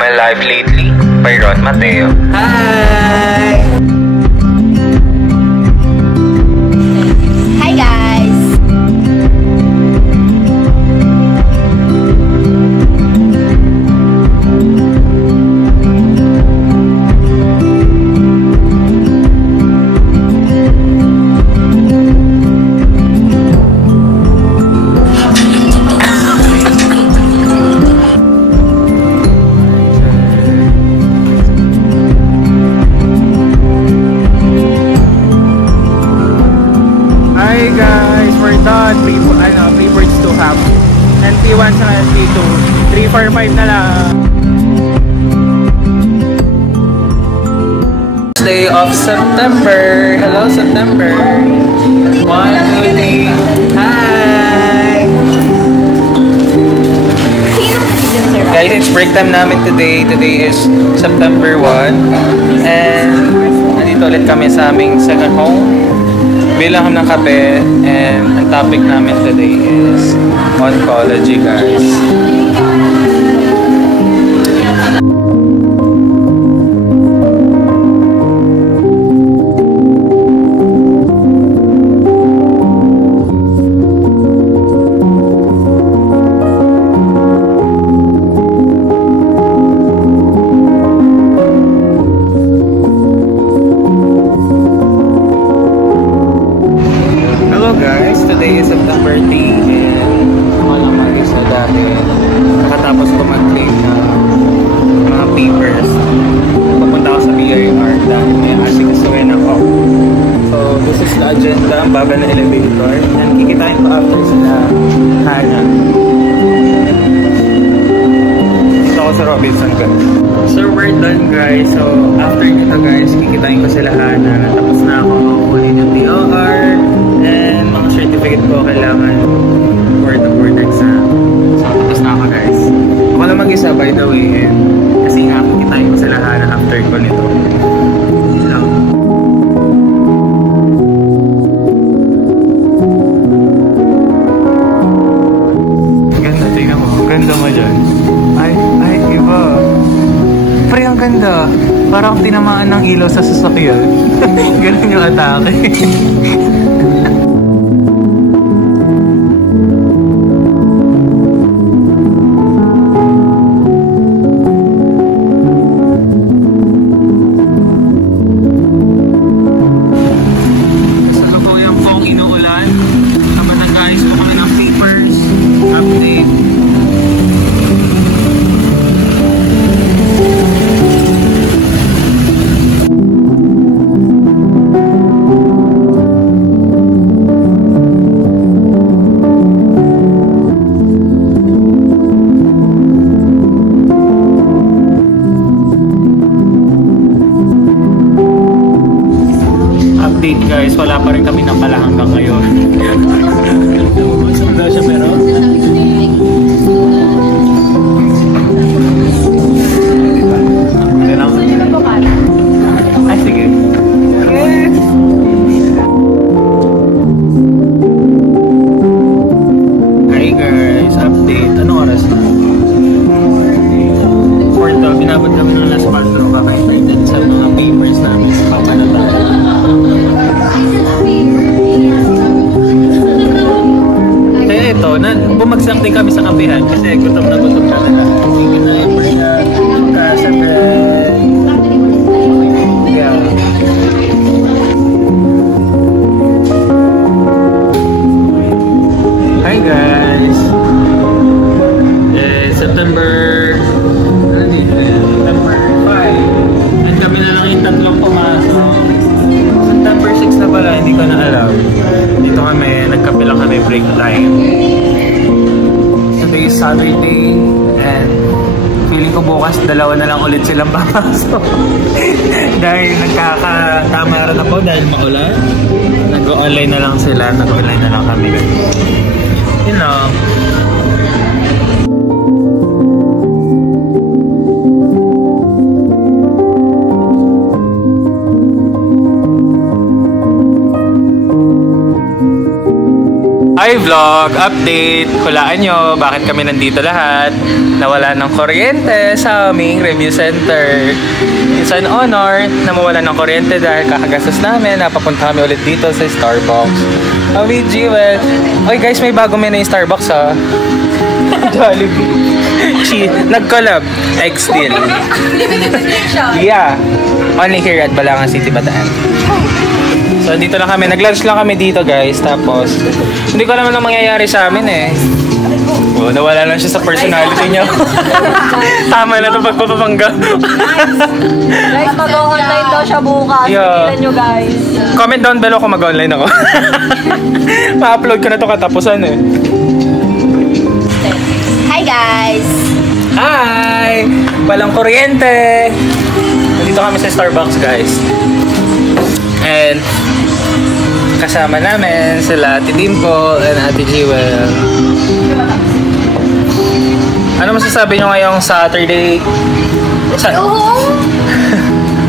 my life lately by Rod Mateo. Hi! Hi guys! Freebirds 2 half. NT1 sa NT2. 345 na lang. Day of September. Hello September. 1, 2, 3. Hi! Guys, it's break time namin today. Today is September 1. And nandito ulit kami sa aming second home. Bilang ng kape, and ang topic namin today is oncology, guys. Today is September 3 and ako lang mag-isa dati. Nakatapos ko mag-claim na mga papers. Pupunta ako sa BIR dahil may asikasuhin ako. So this is the agenda, ang baba na elevator. And kikitain ko after sila Hana. Dito ako sa Robinson guys. So we're done guys. So after nito guys, kikitain ko sila Hana. Tapos na ako kukunin yung DOR. And mga certificate ko kailangan for the board exam. So, tapos na ako guys. Ako lang mag-isa by the way. And kasi nga kikitain ko sila Hana after ko nito. Hello. Ganda, tingnan mo. Ganda mo dyan. Ay, iba. Pre, ang ganda. Parang tinamaan ng ilaw sa sasakyan. Ganun yung atake. Guys, wala pa rin kami ng pala hanggang ngayon. Sunda siya pero? Ay, sige. Hi guys, update. Anong oras na? 4:00. Binabot kami ng last part pero kaka-invited sa mga papers namin sa papanatan. Kaya ito, bumagsak din kami sa kapihan kasi gutom na talaga. Hindi na yung mga kasabay. Yeah. Hi guys! September 5. And kami na lang yung tatlong pumasok. September 6 na pala, hindi ko na alam. Dito kami, nagkape lang kami break time. Today is Saturday and feeling ko bukas dalawa na lang ulit silang papasok. Dahil nagkakatamaran ako dahil maulan. Nag-online na lang sila, nag-online na lang kami. You know. Hi vlog update. Hulaan nyo bakit kami nandito lahat. Nawala ng kuryente sa aming review center. It's an honor na mawala ng kuryente dahil kakagastos namin. Napapunta kami ulit dito sa Starbucks. With Jewel. Oy guys, may bago menu yung Starbucks ha. Jollibee. Nag-collab. Egg still. Yeah. Only here at Balangan City, Bataan. So, dito lang kami. Nag-lunch lang kami dito, guys. Tapos, hindi ko alam ano mangyayari sa amin eh. Oh, nawala lang siya sa personality niya. Tama na ito pagpapapanggap. Guys, mag-online daw siya bukas. Pigilan nyo, guys. Comment down below kung mag-online ako. Ma-upload ko na ito katapusan eh. Hi, guys! Hi! Walang kuryente! Nandito kami sa Starbucks, guys. And kasama namin sila Ate Dimple and Ate Jewel. Ano masasabi nyo ngayong Saturday? Go home!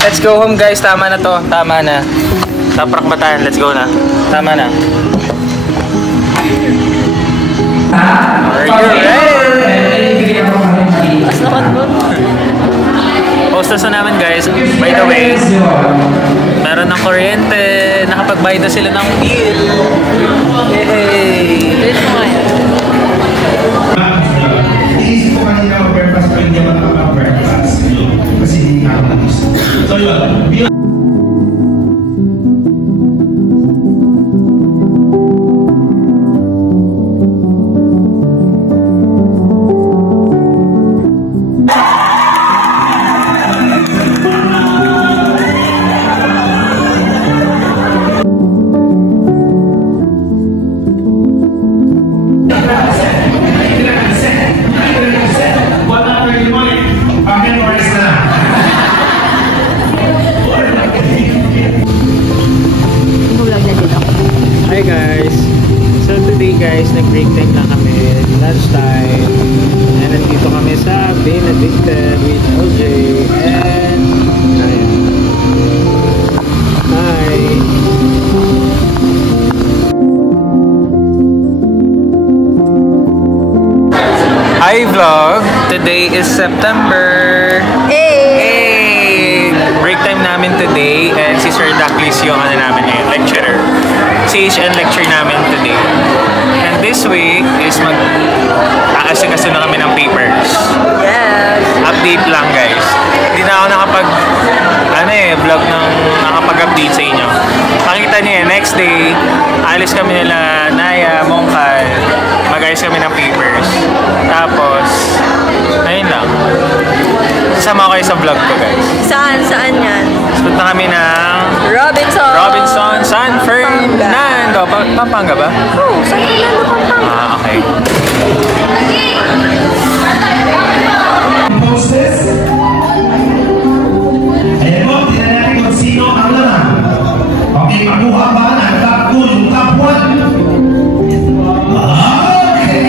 Let's go home, guys. Tama na to. Tama na. Taprak Bataan. Let's go na. Tama na. Are you ready? As naman mo. Hostess na naman, guys. By the way, meron ng kuryente. Nakapag-buy na sila ng bill. Yay! Dito mo ngayon. Iisip ko kanina mag-breakfast pero hindi ako nakapag-breakfast. Kasi hindi nga ako gusto. So yun. Hi guys! So today guys, nag-break time lang kami, lunch time. And nandito kami sa Benedicted with LJ and ayun. Hi! Hi vlog! Today is September! Hey! Break time namin today and si Sir Daklis yung ano namin ngayon, lecturer. CHN lecture namin today. And this week is mag-aasikaso na kami ng papers. Yes! Update lang guys. Hindi na ako vlog ng nakapag-update sa inyo. Makikita niyo yan, next day, alis kami nila Naya, Mongkal. Mag-ayos kami ng papers. Tapos, ayun lang. Sasama ko kayo sa vlog ko guys. Saan? Saan yan? Punta kami ng Robinson, San Fernando. Pampanga ba? Oh, San Fernando, Pampanga. Ah, okay. Hostess. Ayan po, tingnan natin kung sino ang laman. Okay, makuha ba ng top 2 yung top 1? Okay!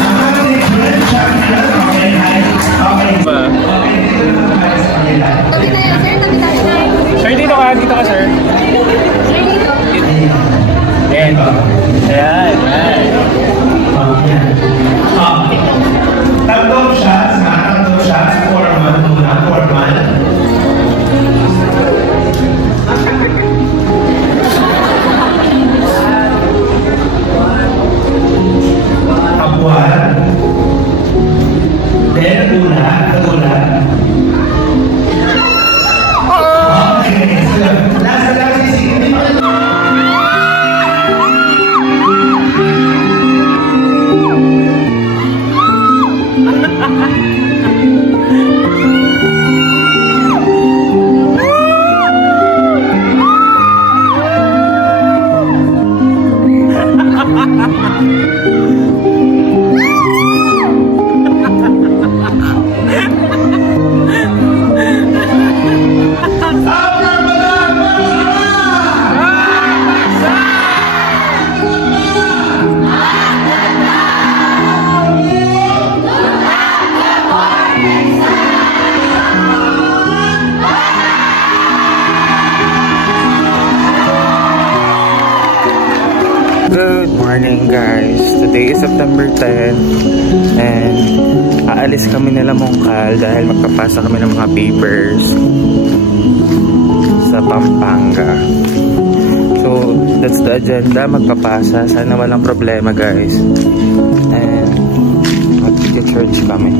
Ang ating grand champion. Okay, hi. Okay. Sir, dito ka sir. Ayan. Ayan. Okay. Tatlong shots, foreman muna, foreman. Kabuhan. Then, ulat. Okay. Last sisingin. morning guys. Today is September 10 and aalis kami nila Mongkal dahil magpapasa kami ng mga papers sa Pampanga. So that's the agenda, magpapasa. Sana walang problema guys. And mag-church kami.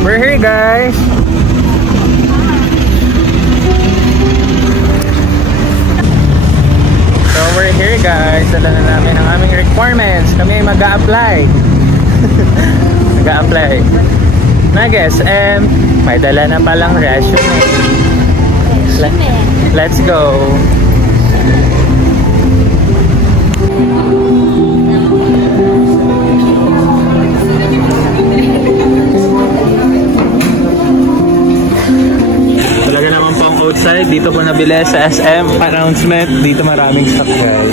We're here guys. So we're here guys. Dala na namin ang aming requirements. Kami ay mag-a-apply. Mag-a-apply. Nag-SM. May dala na palang resume. Let's go. Outside, dito ko nabili sa SM announcement. Dito maraming stock guys.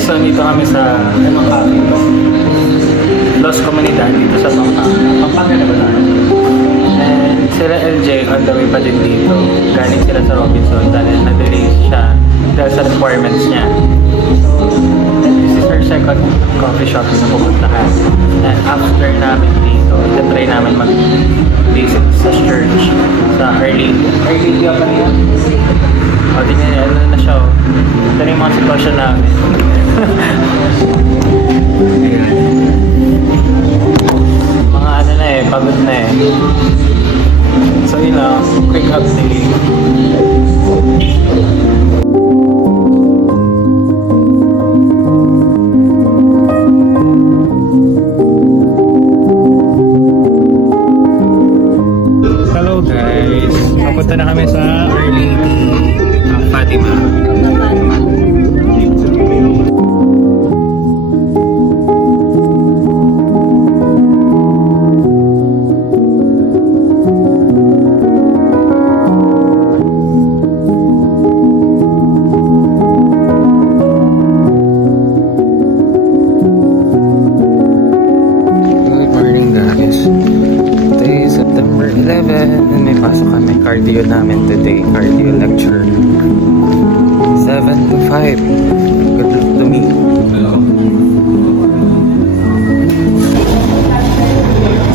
So dito kami sa Los Comunidad dito sa Pampanga na ba tayo? And sila LJ on the way pa din dito. Galing sila sa Robinson dahil na-delay siya dahil sa requirements niya. So this is our second coffee shop na pupuntahan. And after namin dito, try namin mag-visit sa church sa early diya pa rin. O di nga, ano na siya. Ito na yung mga sitwasyon namin. Mga ano na eh, pagod na eh. So yun lang, quick update. Hello guys, papunta na kami sa early Fatima. Cardio namin today, cardio lecture 7 to 5. Good luck to me.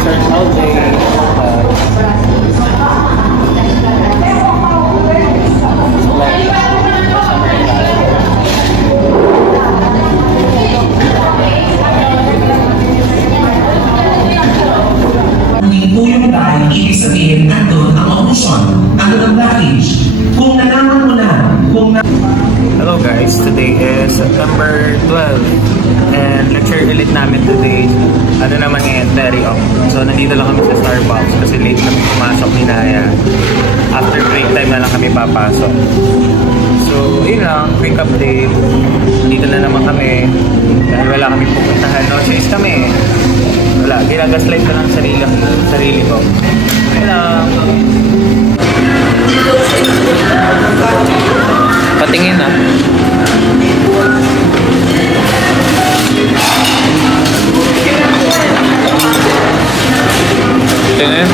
Sir, all day po yung dahil ibig sabihin nandun ang option, nandun ang package. Kung nalaman mo na, Hello guys, today is September 12 and lecture ulit namin today. Ano naman ngayon, very off. So nandito lang kami sa Starbucks kasi late kami pumasok ni Naya. After break time na lang kami papasok. So yun lang, quick update. Dito na naman kami dahil wala kami pupuntahan. No choice kami. Wala, ginagaslight ko lang sarili ko. Yun lang. Patingin na. Okay na yun.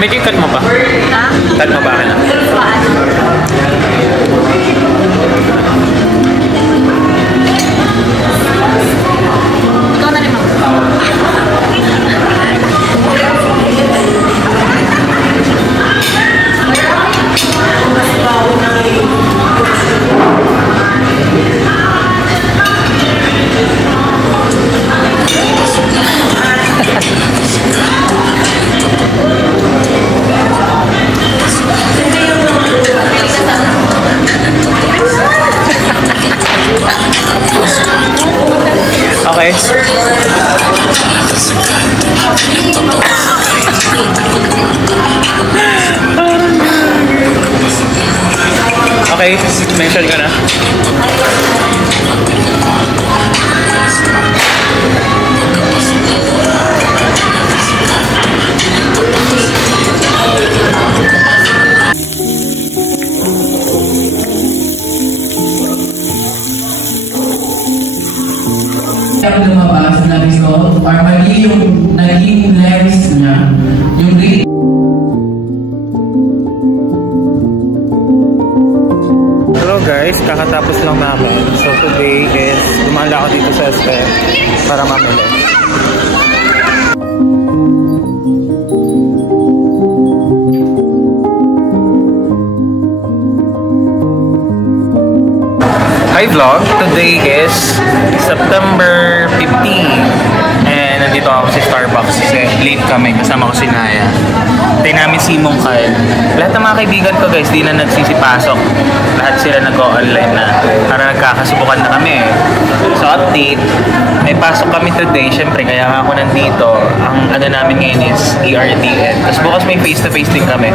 May cut mo pa? Ha? Cut mo ba akin na? Ikaw na rin mo. Okay. Okay, mention ka na. Lumabas na result or mali yung naging lens niya, yung grade. Hello guys, kakatapos lang namin. So today is lumala ako dito sa SM para mamili. Hi vlog! Today is September 15 and nandito ako sa Starbucks kasi late kami, kasama ko si Naya. Tayo namin si Mong Kyle. Lahat ng mga kaibigan ko guys, di na nagsisipasok. Lahat sila nag-o-online na. Para nagkakasubukan na kami. So update, may pasok kami today. Siyempre, kaya nga ako nandito. Ang ano namin ngayon is ERDN. Tapos bukas may face-to-face din kami.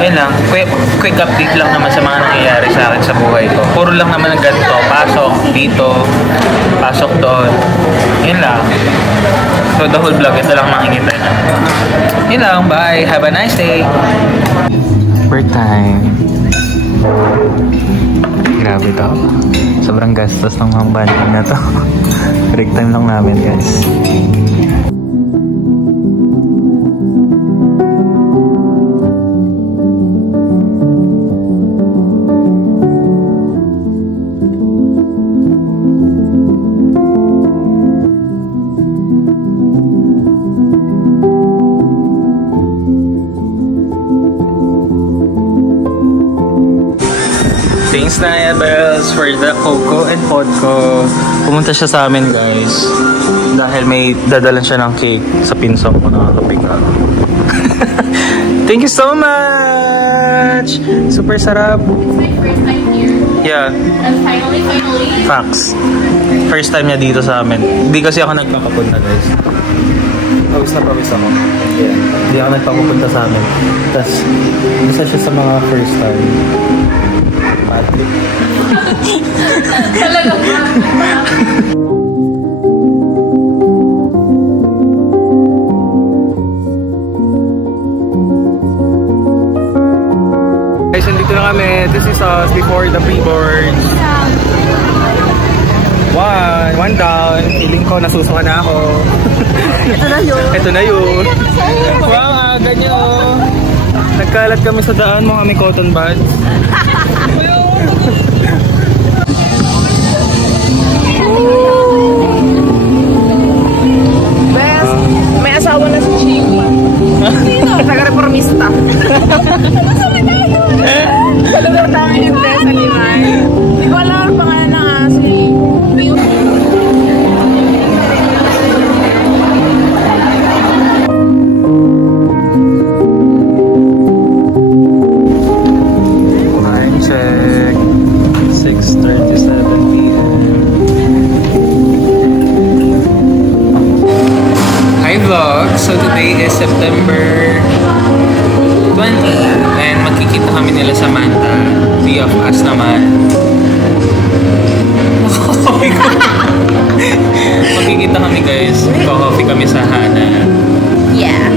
Ayun lang, quick update lang naman sa mga nangyayari sa akin sa buhay ko. Puro lang naman ng ganito. Pasok dito, pasok doon. Ayun lang. So the whole vlog, ito lang makikita na. Yun lang, bye! Have a nice day! Break time. Grabe to. Sobrang gastos ng mga banding na to. Break time lang namin guys. Thanks Naya Bells for the Coco and Podco. Pumunta siya sa amin guys dahil may dadalan siya ng cake sa pinsang ko, nakakapig na. Thank you so much! Super sarap. It's my first time here. Yeah. And finally. Facts. First time niya dito sa amin. Hindi kasi ako nagpakapunta guys. Pawis na pawis ako. Yeah. Hindi ako nagpapapunta sa amin. Tapos, isa siya sa mga first time. Talaga ba? Guys, nandito na kami. This is us before the pre-boards. One down. Feeling ko nasusuka na ako. Ito na yun. Wow, ganyan oh. Nagkalat kami sa daan, mga may cotton buds. Best, may asawa na si Chiki. Sino? Taga-reformista. Ano sabi tayo? Talaga tayo hindi sa Limay. Hindi ko alam ang pangalan ng si check. 6:37 p.m. Hi vlog! So today is September 20 and magkikita kami nila Samantha. 3 of us naman. Makikita kami guys. Coffee kami sa Hana. Yeah.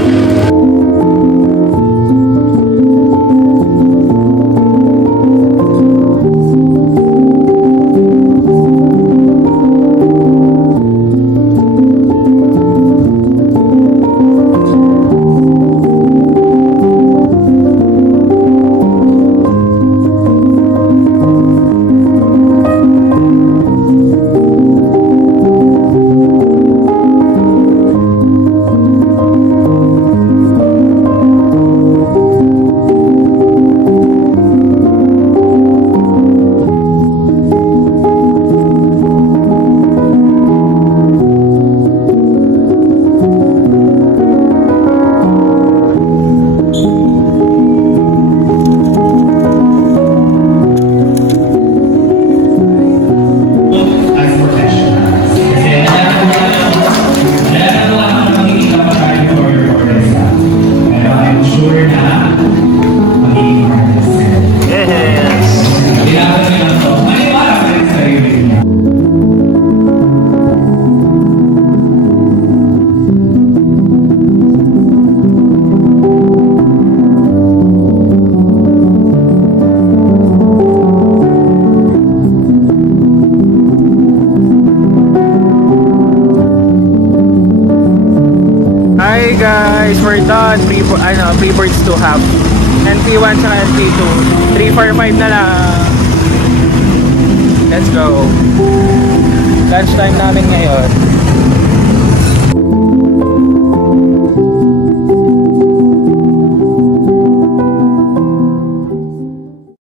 Hi guys, we're done. Pre-boards to have. NP1 sa NP2. 345 na lang. Let's go. Lunch time namin ngayon.